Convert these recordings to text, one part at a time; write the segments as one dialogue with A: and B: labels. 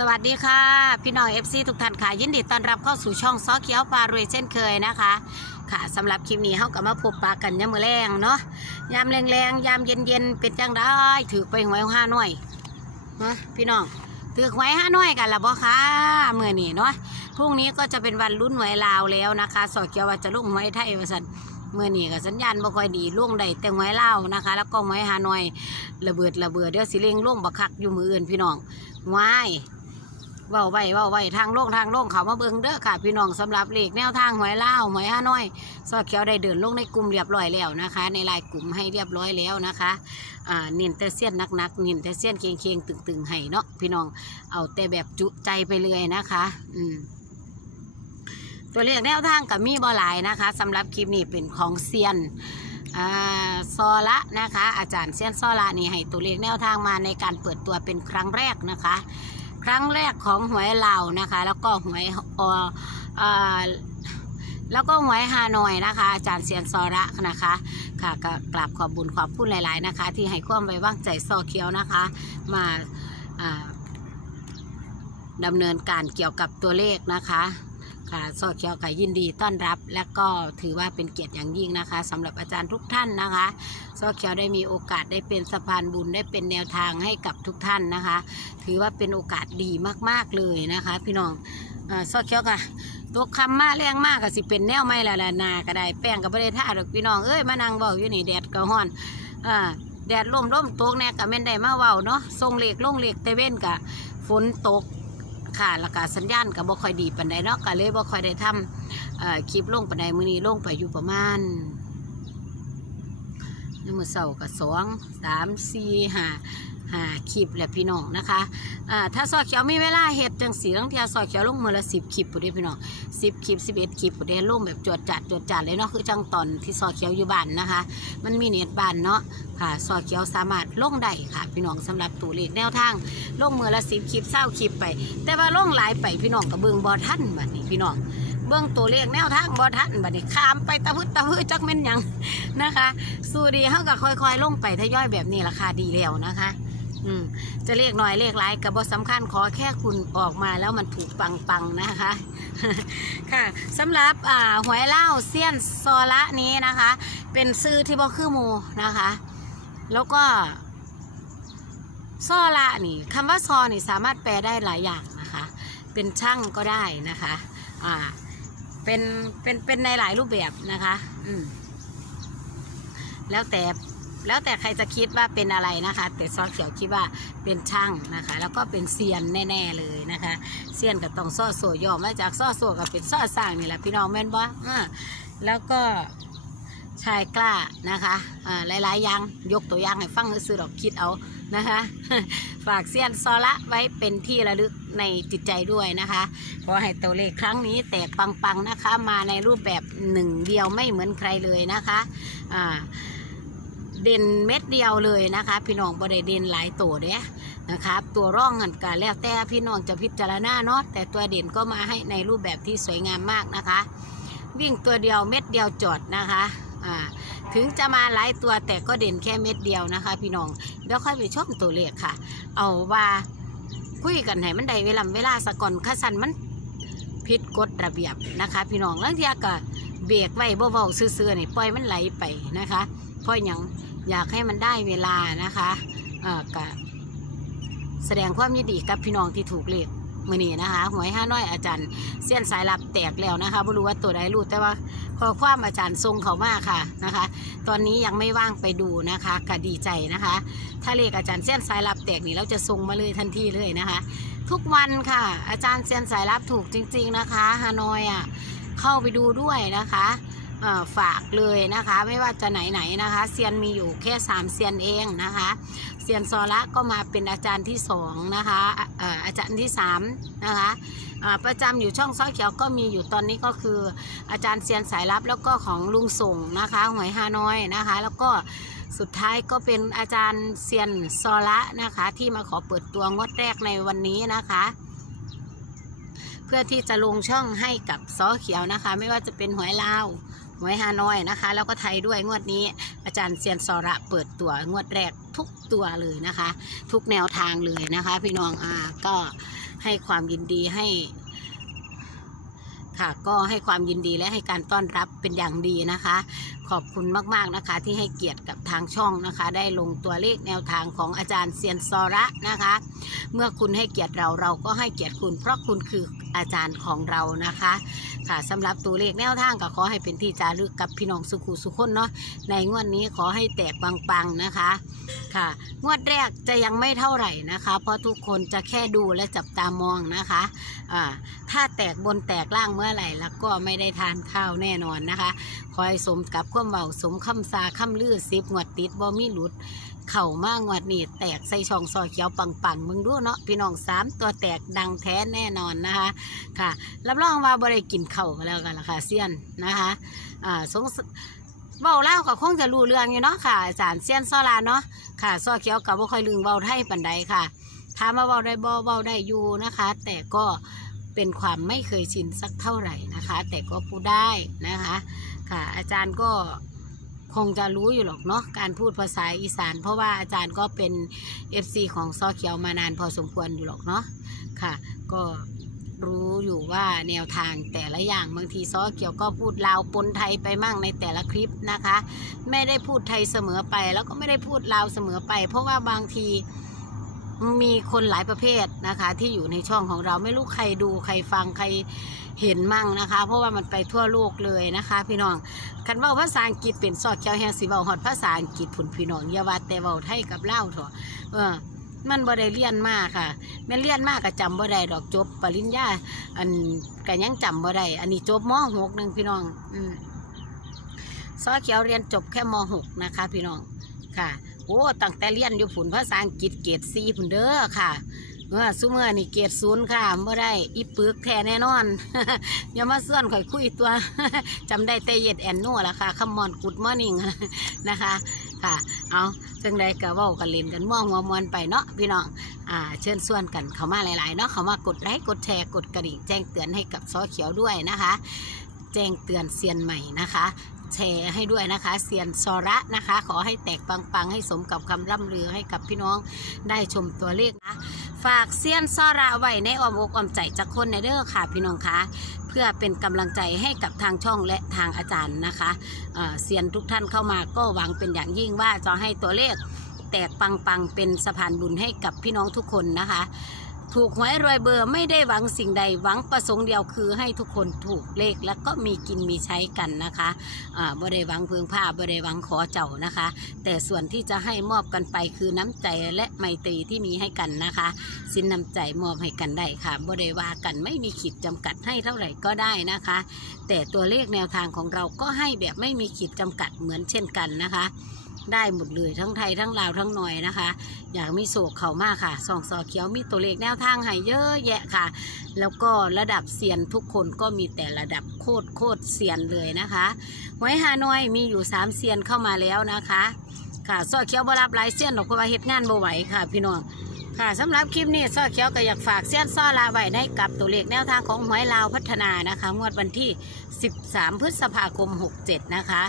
A: สวัสดีค่ะ พี่น้อง FC ทุกท่านค่ะ ยินดีต้อนรับเข้าสู่ช่องซอเขียวปลารวยเช่นเคยนะคะ ค่ะสำหรับคลิปนี้เขากับมาพบปะกันยามมือแรงเนาะยามแรงๆยามเย็นๆเป็นจังได้ถือไปหวยห้าหน่อยนะพี่น้องถือหวยห้าหน่อยกันละบ่คะเมื่อนี้เนาะพรุ่งนี้ก็จะเป็นวันรุ่นหวยลาวแล้วนะคะสอเขียวว่าจะลุ่งหวยไทยว่าสันเมื่อนี้ก็สัญญาณบ่ค่อยดีลุ่งได้แต่หวยลานะคะ แล้วก็หวยฮานอยระเบิดระเบิดเดี๋ยวสิเร่งลุ่งบักคักอยู่มืออื่นพี่น้องว้าย เว้าไว้เว้าไว้ทางโลกทางโลกเขามาเบิ่งเด้อค่ะ พี่น้องสำหรับเลขแนวทางหวยเล่าหวยห้าน้อยซอเขียวได้เดินลงในกลุ่มเรียบร้อยแล้วนะคะ ในไลายกลุ่มให้เรียบร้อยแล้วนะคะอ่าเน้นแต่เสี้ยนนักๆเน้นแต่เสี้ยนเคียงเคียงตึงๆให้เนาะพี่น้องเอาแต่แบบจุใจไปเลยนะคะ อืมตัวเลขแนวทางกับมีบ่หลายนะคะสำหรับคลิปนี้เป็นของเซียนอซอละนะคะ อาจารย์เซียนซอละนี่ให้ตัวเลขแนวทางมาในการเปิดตัวเป็นครั้งแรกนะคะ ครั้งแรกของหวยลาวนะคะ แล้วก็หวยอเอ่อแล้วก็หวยฮานอยนะคะ อาจารย์เซียนซอระนะคะค่ะก็กราบขอบบุญขอบพูดหลาย ๆนะคะ ที่ให้ความไว้วางใจซอเคียวนะคะ มาดำเนินการเกี่ยวกับตัวเลขนะคะ ค่ะซอเคียวค่ะยินดีต้อนรับ และก็ถือว่าเป็นเกียรติอย่างยิ่งนะคะสำหรับอาจารย์ทุกท่านนะคะซอเคียวได้มีโอกาสได้เป็นสะพานบุญได้เป็นแนวทางให้กับทุกท่านนะคะ ถือว่าเป็นโอกาสดีมากๆเลยนะคะ พี่น้องอาซอเขียวค่ะตัวคำมาแรงมากก็สิเป็นแนวไม่ละละนาก็ได้แป้งก็ไม่ได้ท่าดอกพี่น้องเอ้ยมานั่งเบาอยู่นี่แดดก็ฮ้อนอ่าแดดล่มล่มตกแน่ก็แม่นได้มาเว้าเนาะทรงเหล็กลงเหล็กเตเว่นกะฝนตก ค่ะแล้วก็สัญญาณก็บ่ค่อยดีปานใดเนาะก็เลยบ่ค่อยได้ทำเอ่อคลิปลงปานใดมื้อนี้ลงไปอยู่ประมาณนี่มื้อเช้าก็สองสามสี่ห้า หาคลิปแหละพี่น้องนะคะอ่าถ้าซอเขียวมีเวลาเฮ็ดจังสีตั้งที่ซอเขียวลงมือละสิบคลิปปุ๊ดพี่น้องสิบคลิปสิบเอ็ดคลิปปุ๊เด้ลงแบบจวดจัดจวดจัดเลยเนาะคือจังตอนที่ซอเขียวอยู่บ้านนะคะ มันมีเน็ตบ้านเนาะค่ะซอเขียวสามารถลงได้ค่ะ พี่น้องสำหรับตัวเลขแนวทางลงมือละสิบคลิปเศร้าคลิปไป แต่ว่าลงหลายไปพี่น้องกับเบิงบอทันแบัดนี้พี่น้องเบื้องตัวเลขแนวทางบอทันบัดนี้ข้ามไปตะพึดตะพืดจักแม่นยังนะคะ สู้ดีเขาก็ค่อยๆ ลงไปทยอยแบบนี้ราคาดีแล้วนะคะ อืมจะเรียกหน่อยเรียกหลายกับบทสำคัญขอแค่คุณออกมาแล้วมันถูกปังปังๆนะคะ ค่ะสำหรับอ่าหวยเล่าเซียนซอละนี้นะคะ เป็นซื้อที่บ่คือมูนะคะ แล้วก็ซอละนี่คำว่าซอนี่สามารถแปลได้หลายอย่างนะคะ เป็นช่างก็ได้นะคะอ่าเป็นเป็นเป็นในหลายรูปแบบนะคะ อืมแล้วแต่ แล้วแต่ใครจะคิดว่าเป็นอะไรนะคะ แต่ซอเขียวคิดว่าเป็นช่างนะคะ แล้วก็เป็นเซียนแน่ๆเลยนะคะเซียนก็ต้องซ่อโซย่อมาจากซ่อโซกับเป็นซ่อสร้างนี่แหละพี่น้องแม่นบ่อ่าแล้วก็ชายกล้านะคะอ่าหลายๆอย่างยกตัวอย่างให้ฟังซื้อดอกคิดเอานะคะ ฝากเซียนซอละไว้เป็นที่ระลึกในจิตใจด้วยนะคะขอให้ตัวเลขครั้งนี้แตกปังๆนะคะ มาในรูปแบบหนึ่งเดียวไม่เหมือนใครเลยนะคะอ่า เด่นเม็ดเดียวเลยนะคะ พี่น้องบ่ได้เด่นหลายตัวเด้นะคะตัวร่องหันกันแล้วแต่พี่น้องจะพิจารณาเนาะแต่ตัวเด่นก็มาให้ในรูปแบบที่สวยงามมากนะคะ วิ่งตัวเดียวเม็ดเดียวจอดนะคะอ่าถึงจะมาหลายตัวแต่ก็เด่นแค่เม็ดเดียวนะคะ พี่น้องเดี๋ยวค่อยไปชมตัวเลขค่ะ เอาว่าคุยกันให้มันได้เวลาเวลาสะก่อนข้าสันมันผิดกฎระเบียบนะคะ พี่น้องแล้วเทียก็เบรกไว้เบาๆซื่อๆนี่ปล่อยมันไหลไปนะคะเพราะหยัง อยากให้มันได้เวลานะคะเอ่อกะแสดงความยินดีกับพี่น้องที่ถูกเลขมือนี้นะคะหวยห้าน้อยอาจารย์เส้นสายลับแตกแล้วนะคะไม่รู้ว่าตัวใดรู้แต่ว่าข้อความอาจารย์ทรงเขามากค่ะนะคะ ตอนนี้ยังไม่ว่างไปดูนะคะก็ดีใจนะคะ ถ้าเลขอาจารย์เส้นสายลับแตกนี่เราจะทรงมาเลยทันทีเลยนะคะ ทุกวันค่ะ อาจารย์เส้นสายลับถูกจริง ๆนะคะฮานอยอะเข้าไปดูด้วยนะคะ ฝากเลยนะคะ ไม่ว่าจะไหนๆนะคะเซียนมีอยู่แค่สามเซียนเองนะคะเซียนซอละก็มาเป็นอาจารย์ที่สองนะคะอาจารย์ที่สามนะคะประจำอยู่ช่องซ้อยเขียวก็มีอยู่ตอนนี้ก็คืออาจารย์เซียนสายลับแล้วก็ของลุงส่งนะคะหวยฮานอยนะคะ แล้วก็สุดท้ายก็เป็นอาจารย์เซียนซอละนะคะ ที่มาขอเปิดตัวงวดแรกในวันนี้นะคะเพื่อที่จะลงช่องให้กับซอเขียวนะคะ ไม่ว่าจะเป็นหวยลาว หวยฮานอยนะคะ แล้วก็ไทยด้วยงวดนี้ อาจารย์เซียนสระเปิดตัวงวดแรกทุกตัวเลยนะคะ ทุกแนวทางเลยนะคะ พี่น้องอ่าก็ให้ความยินดีให้ค่ะก็ให้ความยินดีและให้การต้อนรับเป็นอย่างดีนะคะ ขอบคุณมากๆนะคะ ที่ให้เกียรติกับทางช่องนะคะ ได้ลงตัวเลขแนวทางของอาจารย์เซียนซอระนะคะ เมื่อคุณให้เกียรติเราเราก็ให้เกียรติคุณ เพราะคุณคืออาจารย์ของเรานะคะ ค่ะสำหรับตัวเลขแนวทางก็ขอให้เป็นที่จารึกกับพี่น้องสุขุสุขคนเนาะในงวดนี้ขอให้แตกปังๆนะคะ ค่ะ งวดแรกจะยังไม่เท่าไหร่นะคะ เพราะทุกคนจะแค่ดูและจับตามองนะคะอ่าถ้าแตกบนแตกล่างเมื่อไหร่แล้วก็ไม่ได้ทานข้าวแน่นอนนะคะ คอยสมกับความเบาสมคำซาคำลือสิบงวดติดบ่มีหลุด เข่ามากงวดนี้แตกใส่ช่องซอยเขียวปังๆมึงดูเนาะพี่น้องสามตัวแตกดังแท้แน่นอนนะคะค่ะรับรองว่าบ่ได้กินเข่าแล้วกันล่ะค่ะเซียนนะคะอ่าสงเว้าเล่าก็คงจะรู้เรื่องอยู่เนาะค่ะอาจารย์เซียนซอลาเนาะค่ะซอเขียวกับบ่ค่อยลืมเว้าไทยปานใดค่ะถามว่าเว้าได้บ่เว้าได้อยู่นะคะ แต่ก็เป็นความไม่เคยชินสักเท่าไหร่นะคะ แต่ก็พูดได้นะคะ ค่ะ อาจารย์ก็คงจะรู้อยู่หรอกเนาะการพูดภาษาอีสาน เพราะว่าอาจารย์ก็เป็น FC ของซอเขียวมานานพอสมควรอยู่หรอกเนาะค่ะ ก็รู้อยู่ว่าแนวทางแต่ละอย่างบางทีซอเขียวก็พูดลาวปนไทยไปมั่งในแต่ละคลิปนะคะ ไม่ได้พูดไทยเสมอไป แล้วก็ไม่ได้พูดลาวเสมอไป เพราะว่าบางทีมีคนหลายประเภทนะคะ ที่อยู่ในช่องของเราไม่รู้ใครดูใครฟังใคร เห็นมั่งนะคะ เพราะว่ามันไปทั่วโลกเลยนะคะ พี่น้องคันเว่าภาษาอังกฤษเป็นซอเขียวแฮงสิเว้าฮอดภาษาอังกฤษผุนพี่น้องอย่าว่าแต่เว้าไทยกับเลาเถอะเออมันบ่ได้เรียนมากค่ะแม่เรียนมากก็จำบ่ได้ดอกจบปริญญาอันก็ยังจำบ่ได้อันนี้จบม .6 หนึงพี่น้อง อืมซอเขียวเรียนจบแค่ม .6 นะคะ พี่น้องค่ะโอ้ตั้งแต่เรียนอยู่ผุนภาษาอังกฤษเกรด4ผุนเด้อค่ะ เมื่อซุเมื่อนี่เกรดศูนย์ค่ะบ่ได้อีปึกแท้แน่นอน อย่ามาเสื่อนข่อยคุยตัว จำได้แต่เย็ดแอนโน่ละค่ะคำมอนกุดมอนิ่งนะคะค่ะ เอาจังใดก็เว้ากันเล่นกันม่วงหัวมวนไปเนาะพี่น้อง อ่า เชิญส่วนกันเข้ามาหลายๆเนาะเข้ามากดไลค์กดแชร์กดกระดิ่งแจ้งเตือนให้กับซอเขียวด้วยนะคะ แจ้งเตือนเซียนใหม่นะคะ แชร์ให้ด้วยนะคะเซียนซอระนะคะ ขอให้แตกปังๆ ให้สมกับคำร่ำลือให้กับพี่น้องได้ชมตัวเลขนะ ฝากเซียนซอระไว้ในอ้อมอกอ้อมใจจากคนในเด้อค่ะพี่น้องคะเพื่อเป็นกำลังใจให้กับทางช่องและทางอาจารย์นะคะเอ่อเซียนทุกท่านเข้ามาก็หวังเป็นอย่างยิ่งว่าจะให้ตัวเลขแตกปังๆเป็นสะพานบุญให้กับพี่น้องทุกคนนะคะ ถูกหวยรวยเบอร์ไม่ได้หวังสิ่งใดหวังประสงค์เดียวคือให้ทุกคนถูกเลขแล้วก็มีกินมีใช้กันนะคะอ่าบ่ได้หวังเพึงผ้าบ่ได้หวังขอเจ้านะคะ แต่ส่วนที่จะให้มอบกันไปคือน้ำใจและไมตรีที่มีให้กันนะคะ สินน้ำใจมอบให้กันได้ค่ะบ่ได้ว่ากันไม่มีขีดจำกัดให้เท่าไหร่ก็ได้นะคะ แต่ตัวเลขแนวทางของเราก็ให้แบบไม่มีขีดจำกัดเหมือนเช่นกันนะคะ ได้หมดเลยทั้งไทยทั้งลาวทั้งหน่อยนะคะ อยากมีโศกเขามากค่ะสองสอเขียวมีตัวเลขแนวทางให้เยอะแยะค่ะ แล้วก็ระดับเซียนทุกคนก็มีแต่ระดับโคตรโคตรเซียนเลยนะคะหวยฮานอยมีอยู่สามเซียนเข้ามาแล้วนะคะ ค่ะซอเขียวบรับหลายเซียนหรอกเพราะว่าเฮ็ดงานบ่ไหวค่ะ พี่น้อง ค่ะสำหรับคลิปนี้ซอเขียวก็อยากฝากเซียนซ้อลาไว้ในกับตัวเลขแนวทางของหวยลาวพัฒนานะคะ งวดวันที่ 13 พฤษภาคม 67 นะคะ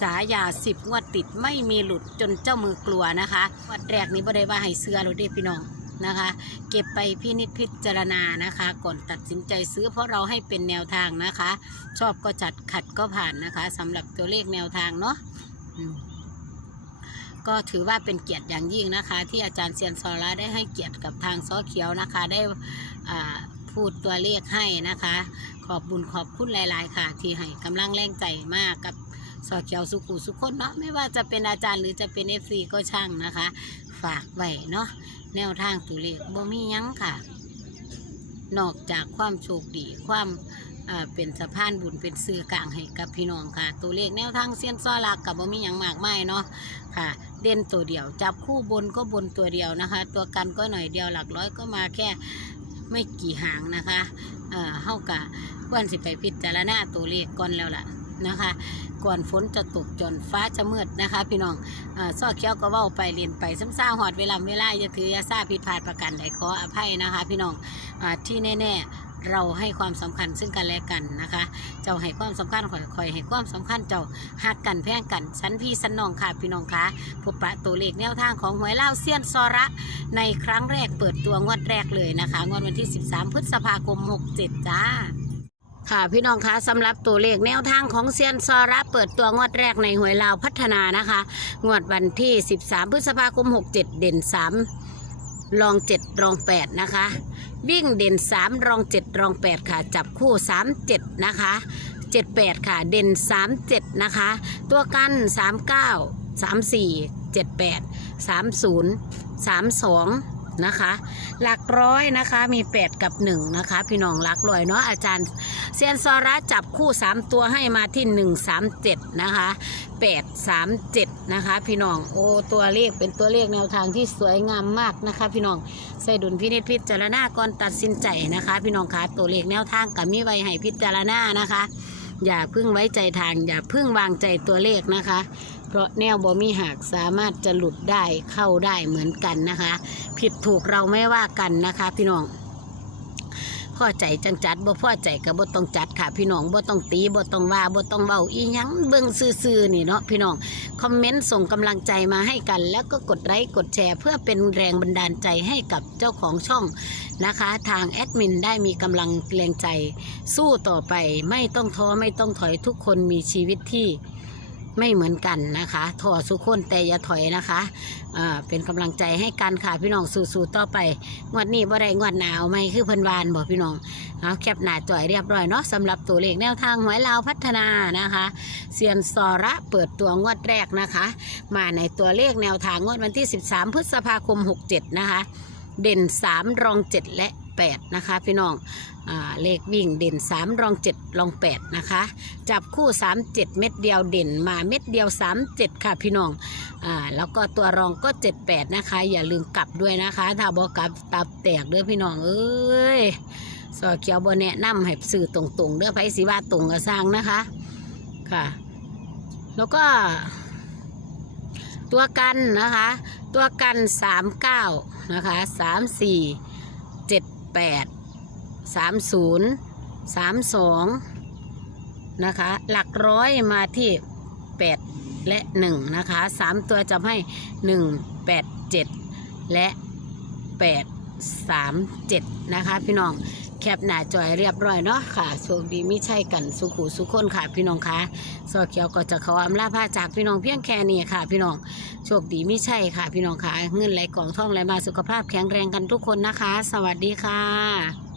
A: สายา 10 งวดติดไม่มีหลุดจนเจ้ามือกลัวนะคะงวดแรกนี้บ่ได้ว่าให้เสื้อเราได้พี่น้องนะคะ เก็บไปพินิจพิจารณานะคะ ก่อนตัดสินใจซื้อเพราะเราให้เป็นแนวทางนะคะ ชอบก็จัดขัดก็ผ่านนะคะสำหรับตัวเลขแนวทางเนาะ ก็ถือว่าเป็นเกียรติอย่างยิ่งนะคะ ที่อาจารย์เซียนซอร่าได้ให้เกียรติกับทางซอเขียวนะคะ ได้พูดตัวเลขให้นะคะ ขอบบุญขอบคุณหลาย ๆ ค่ะ ที่ให้กำลังแรงใจมากกับซอเขียวสุขุสุขคนเนาะไม่ว่าจะเป็นอาจารย์หรือจะเป็น FC ก็ช่างนะคะ ฝากไว้เนาะแนวทางตัวเลขบ่มียังค่ะ นอกจากความโชคดีความเป็นสะพานบุญเป็นสื่อกลางให้กับพี่น้องค่ะ ตัวเลขแนวทางเซียนซอลักกับบ่มียังมากมายเนาะค่ะ เด่นตัวเดียว จับคู่บนก็บนตัวเดียวนะคะ ตัวกันก็หน่อยเดียวหลักร้อยก็มาแค่ไม่กี่หางนะคะเอ่อเฮากะควรสิไปพิจารณาตัวเลขก่อนแล้วล่ะนะคะ ก่อนฝนจะตกจนฟ้าจะมืดนะคะ พี่น้องอซอกเขี้ยวก็ว้าไปเรียนไปซ้ำซ่าหอดเวลาเวลาอย่าถือยาซาผิดพลาดประกันใดขออภัยนะคะ พี่น้องอที่แน่ๆ เราให้ความสำคัญซึ่งกันและกันนะคะ เจ้าให้ความสำคัญข่อยข่อยให้ความสำคัญเจ้าหักกันแพงกันสันพี่สันน้องค่ะพี่น้องคะพบประตัวเลขแนวทางของหวยเล่าวเซียนซอระ ในครั้งแรกเปิดตัวงวดแรกเลยนะคะงวดวันที่ 13 พฤษภาคม 67 จ้าค่ะพี่น้องคะสำหรับตัวเลขแนวทางของเซียนซอระเปิดตัวงวดแรกในหวยลาวพัฒนานะคะ งวดวันที่ 13 พฤษภาคม 67 เด่น 3 รองเจ็ดรองแปดนะคะ วิ่งเด่นสามรองเจ็ดรองแปดค่ะ จับคู่สามเจ็ดนะคะเจ็ดแปดค่ะ เด่นสามเจ็ดนะคะ ตัวกันสามเก้าสามสี่เจ็ดแปดสามศูนย์สามสองนะคะ หลักร้อยนะคะมีแปดกับหนึ่งนะคะ พี่น้องหลักร้อยเนาะอาจารย์เซียนซอระจับคู่สามตัวให้มาที่หนึ่งสามเจ็ดนะคะแปดสามเจ็ด นะคะ พี่น้องโอ้ตัวเลขเป็นตัวเลขแนวทางที่สวยงามมากนะคะ พี่น้องใส่ดุลพินิจพิจารณาก่อนตัดสินใจนะคะ พี่น้องคะตัวเลขแนวทางกับมีไว้ให้พิจารณานะคะ อย่าพึ่งไว้ใจทาง อย่าพึ่งวางใจตัวเลขนะคะ เพราะแนวบ่มีหักสามารถจะหลุดได้เข้าได้เหมือนกันนะคะ ผิดถูกเราไม่ว่ากันนะคะ พี่น้อง พ่อใจจังจัดบ่พ่อใจก็บ่ต้องจัดค่ะ พี่น้องบ่ต้องตีบ่ต้องว่าบ่ต้องเว้าอีหยังเบิ่งซื่อๆนี่เนาะพี่น้องคอมเมนต์ส่งกำลังใจมาให้กัน แล้วก็กดไลค์กดแชร์ เพื่อเป็นแรงบันดาลใจให้กับเจ้าของช่องนะคะ ทางแอดมินได้มีกำลังแรงใจ สู้ต่อไปไม่ต้องท้อไม่ต้องถอยทุกคนมีชีวิตที่ ไม่เหมือนกันนะคะท้อสุขคนแต่อย่าถอยนะคะอ่าเป็นกำลังใจให้กันค่ะพี่น้องสู้ๆต่อไปงวดนี้บ่ได้งวดหนาวไหมคือเพิ่นวานบอกพี่น้องเอาแคปหน้าจ่อยเรียบร้อยเนาะสำหรับตัวเลขแนวทางหวยลาวพัฒนานะคะเซียนซอระเปิดตัวงวดแรกนะคะ มาในตัวเลขแนวทางงวดวันที่ 13 พฤษภาคม 67 นะคะ เด่น 3 รอง 7 และ 8 นะคะ พี่น้องอเลขวิ่งเด่น 3 รอง 7 รอง 8 นะคะ จับคู่ 3 7 เม็ดเดียวเด่นมาเม็ดเดียว 3 7 ค่ะพี่น้องอแล้วก็ตัวรองก็ 7 8 นะคะ อย่าลืมกลับด้วยนะคะ ถ้าบอกกลับตับแตกเด้อพี่น้อง เอ้ยสอเขียวบนแนะนำให้สื่อตรงๆเด้อไผสิว่าตรงก็สร้างนะคะค่ะ แล้วก็ตัวกันนะคะ ตัวกัน 39 นะคะ 34 78 30 32นะคะ หลักร้อยมาที่8และ1นะคะ3ตัวจะให้1 8 7และ8 3 7นะคะพี่น้อง ปหน้าจอยเรียบร้อยเนาะค่ะโชคดีไม่ใช่กันสุขุสุขคนค่ะพี่น้องคะซอเขียวก็จะขออำลาพาจากพี่น้องเพียงแค่นี้ค่ะ พี่น้องโชคดีไม่ใช่ค่ะ พี่น้องคะเงินไหลกล่องท่องไหลมาสุขภาพแข็งแรงกันทุกคนนะคะ สวัสดีค่ะ